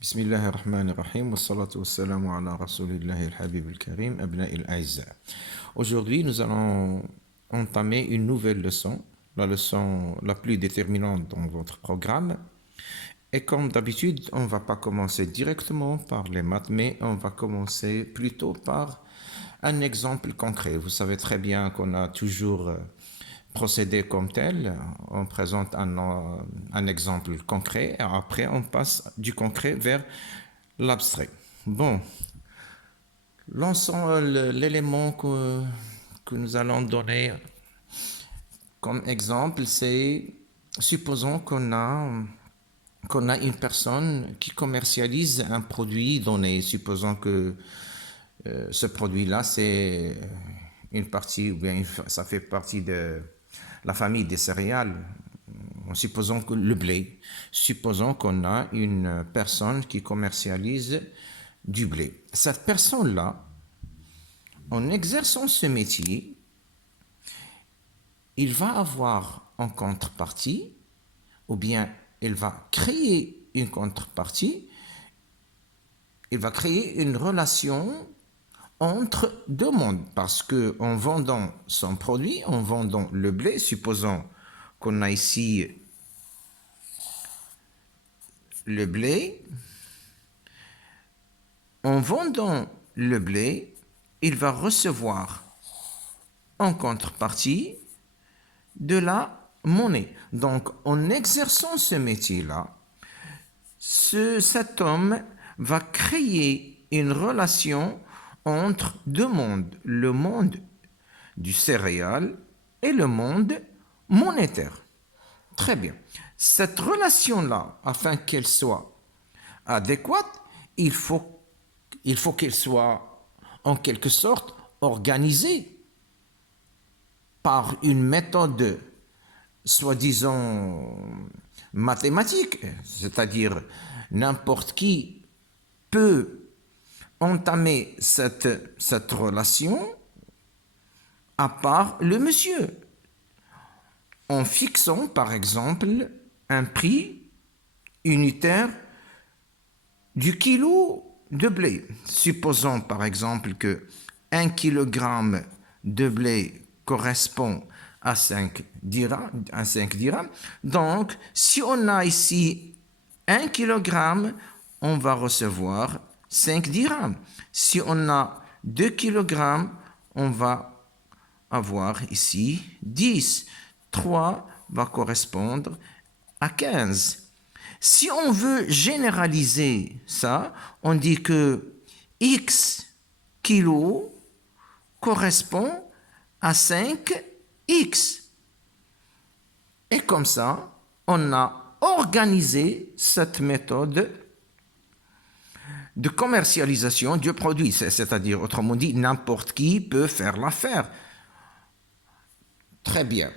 بسم الله الرحمن الرحيم والصلاة والسلام على رسول الله الحبيب الكريم أبناء الأعزاء. Aujourd'hui, nous allons entamer une nouvelle leçon, la leçon la plus déterminante dans votre programme. Et comme d'habitude, on ne va pas commencer directement par les maths, mais on va commencer plutôt par un exemple concret. Vous savez très bien qu'on a toujours procédé comme tel. On présente un exemple concret et après on passe du concret vers l'abstrait. Bon, l'élément que nous allons donner comme exemple, c'est supposons qu'on a une personne qui commercialise un produit donné. Supposons que ce produit-là, c'est une partie, ou bien ça fait partie de la famille des céréales. Supposons que le blé. Supposons qu'on a une personne qui commercialise du blé. Cette personne-là, en exerçant ce métier, il va avoir en contrepartie, ou bien il va créer une contrepartie, il va créer une relation entre deux mondes, parce que en vendant son produit, en vendant le blé, supposons qu'on a ici le blé, en vendant le blé, il va recevoir en contrepartie de la monnaie. Donc, en exerçant ce métier-là, cet homme va créer une relation entre deux mondes, le monde du céréal et le monde monétaire. Très bien. Cette relation-là, afin qu'elle soit adéquate, il faut qu'elle soit en quelque sorte organisée par une méthode soi-disant mathématique, c'est-à-dire n'importe qui peut entamer cette relation à part le monsieur, en fixant par exemple un prix unitaire du kilo de blé. Supposons par exemple que 1 kg de blé correspond à 5 dirhams. Donc, si on a ici 1 kg, on va recevoir 5 dirhams. Si on a 2 kg, on va avoir ici 10. 3 va correspondre à 15. Si on veut généraliser ça, on dit que X kilos correspond à 5X. Et comme ça, on a organisé cette méthode de commercialisation du produit. C'est-à-dire, autrement dit, n'importe qui peut faire l'affaire. Très bien.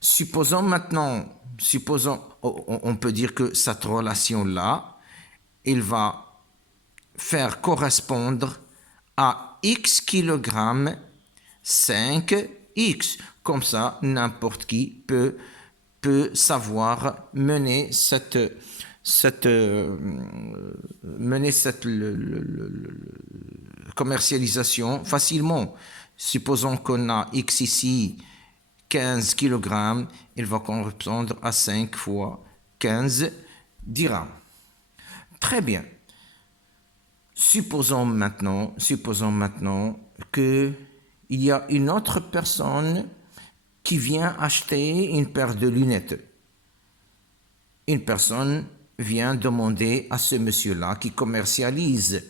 Supposons maintenant, on peut dire que cette relation-là, il va faire correspondre à X kilogrammes 5X. Comme ça, n'importe qui peut savoir mener cette commercialisation facilement. Supposons qu'on a X ici 15 kg, il va correspondre à 5 fois 15 dirhams. Très bien. Supposons maintenant qu'il y a une autre personne qui vient acheter une paire de lunettes. Une personne vient demander à ce monsieur-là qui commercialise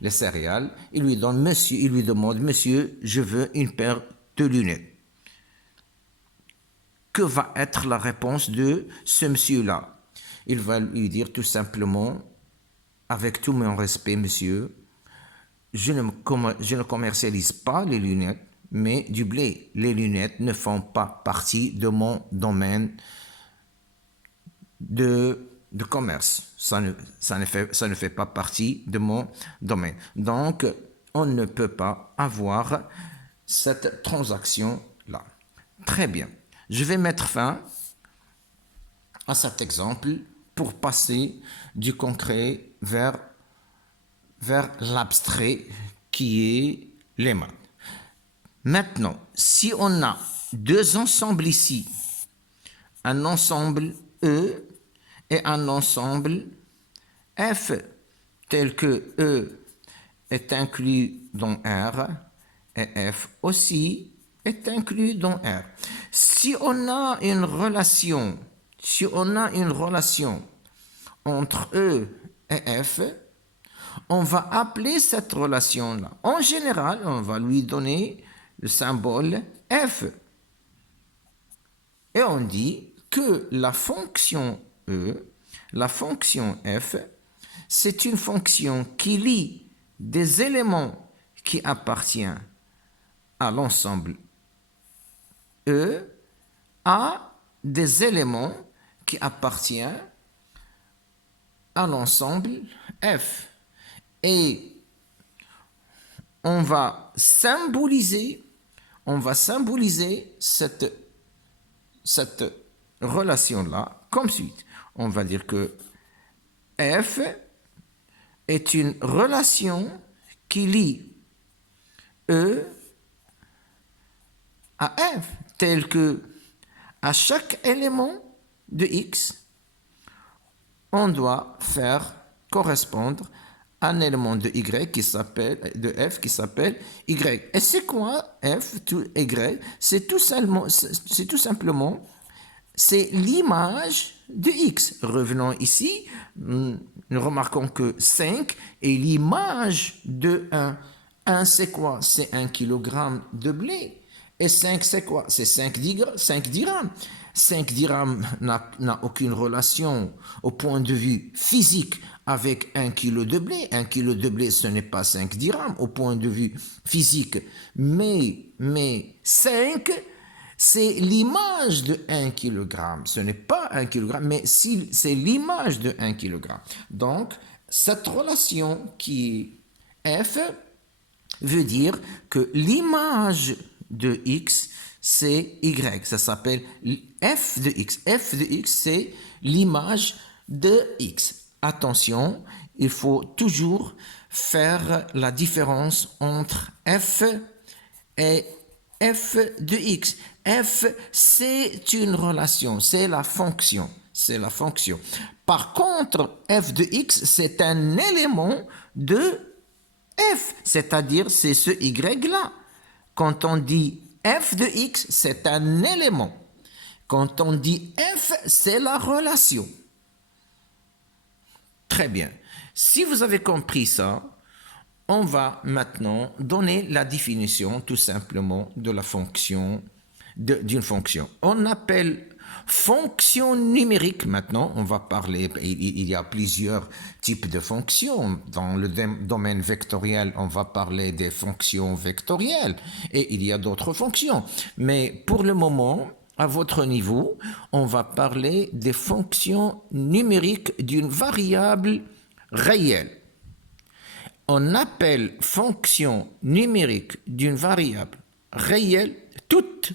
les céréales, il lui demande, monsieur, je veux une paire de lunettes. Que va être la réponse de ce monsieur-là? Il va lui dire tout simplement, avec tout mon respect, monsieur, je ne commercialise pas les lunettes, mais du blé. Les lunettes ne font pas partie de mon domaine de commerce. Ça ne fait pas partie de mon domaine. Donc, on ne peut pas avoir cette transaction-là. Très bien. Je vais mettre fin à cet exemple pour passer du concret vers l'abstrait qui est les maths. Maintenant, si on a deux ensembles ici, un ensemble E et un ensemble F, tel que E est inclus dans R et F aussi est inclus dans R. Si on a une relation, entre E et F, on va appeler cette relation-là. En général, on va lui donner le symbole F. Et on dit que la fonction E, la fonction F, c'est une fonction qui lie des éléments qui appartiennent à l'ensemble E à des éléments qui appartiennent à l'ensemble F. Et on va symboliser cette relation-là comme suite. On va dire que F est une relation qui lie E à F, tel que à chaque élément de X, on doit faire correspondre un élément de Y de F qui s'appelle Y. Et c'est quoi F, Y? C'est tout simplement l'image de X. Revenons ici, nous remarquons que 5 est l'image de 1. 1 c'est quoi? C'est 1 kg de blé. Et 5 c'est quoi? C'est 5 dirhams. 5 dirhams n'a aucune relation au point de vue physique avec 1 kg de blé. 1 kg de blé, ce n'est pas 5 dirhams au point de vue physique. Mais 5, c'est l'image de 1 kg. Ce n'est pas 1 kg, mais c'est l'image de 1 kg. Donc, cette relation qui est F veut dire que l'image de X, c'est Y. Ça s'appelle F de X. F de X, c'est l'image de X. Attention, il faut toujours faire la différence entre F et F de X. F, c'est une relation, c'est la fonction. Par contre, F de X, c'est un élément de F, c'est-à-dire c'est ce Y-là. Quand on dit F de X, c'est un élément. Quand on dit F, c'est la relation. Très bien. Si vous avez compris ça, on va maintenant donner la définition tout simplement de la fonction, d'une fonction. On appelle fonction numérique maintenant, on va parler, il y a plusieurs types de fonctions. Dans le domaine vectoriel, on va parler des fonctions vectorielles et il y a d'autres fonctions. Mais pour le moment, à votre niveau, on va parler des fonctions numériques d'une variable réelle. On appelle fonction numérique d'une variable réelle toute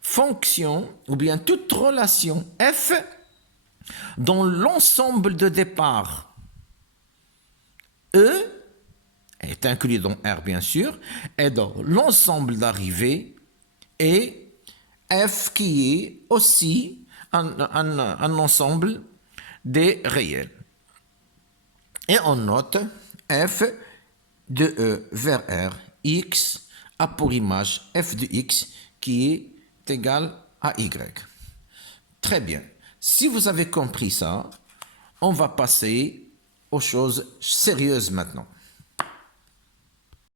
fonction ou bien toute relation f dont l'ensemble de départ E est inclus dans R bien sûr et dans l'ensemble d'arrivée et f qui est aussi un ensemble des réels. Et on note f de E vers R, x a pour image f de x qui est égal à y. Très bien. Si vous avez compris ça, on va passer aux choses sérieuses maintenant.